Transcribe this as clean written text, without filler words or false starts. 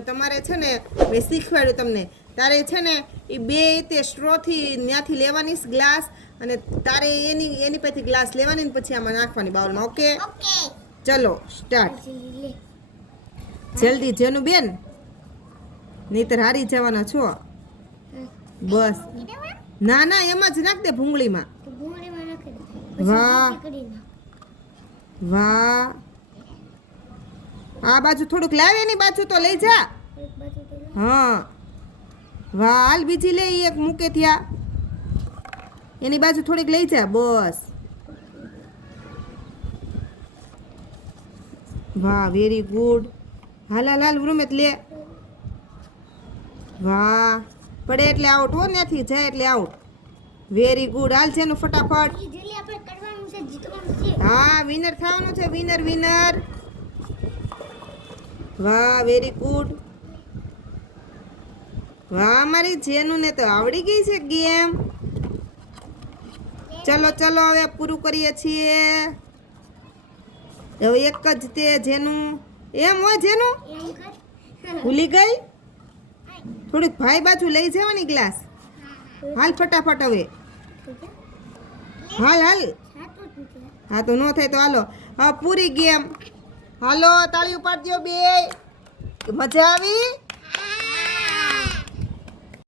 જો તમારે છે ને મેં શીખવાડ્યું તમને તારે છે ને એ બે તે સ્ટ્રોથી ત્યાંથી લેવાની ગ્લાસ અને તારે એની પરથી ગ્લાસ લેવાની ને પછી આમાં નાખવાની બાઉલમાં ઓકે ચલો સ્ટાર્ટ જલ્દી જેનું બેન નહીતર હારી જવાના છો બસ ના ના એમાં જ નાખ દે ભૂંગળીમાં વાહ વાહ આ બાજુ થોડુંક લાવે એની બાજુ તો લઈ જા હા વાહ હાલ બીજી લે એક મૂકે ત્યાં એની બાજુ થોડીક લઈ જા બસ વાહ વેરી ગુડ હાલ હાલ હાલ ઉરુમેત લે વાહ પડે એટલે આઉટ હો ત્યાંથી જાય એટલે આઉટ વેરી ગુડ હાલ છે એનું ફટાફટ હા વિનર થવાનું છે વિનર વિનર વાહ વેરી ગુડ વાહ અમારી જેનું ને તો આવડી ગઈ છે ગેમ ચલો ચલો હવે પૂરું કરીએ છીએ હવે એક જ તે જેનું એમ હોય જેનું ભૂલી ગઈ થોડીક ભાઈ બાજુ લઈ જવાની ગ્લાસ હાલ ફટાફટ હવે હાલ હાલ હા તો ન થાય તો હાલો હા પૂરી ગેમ હાલો તાળી પાડજો બે મજા આવી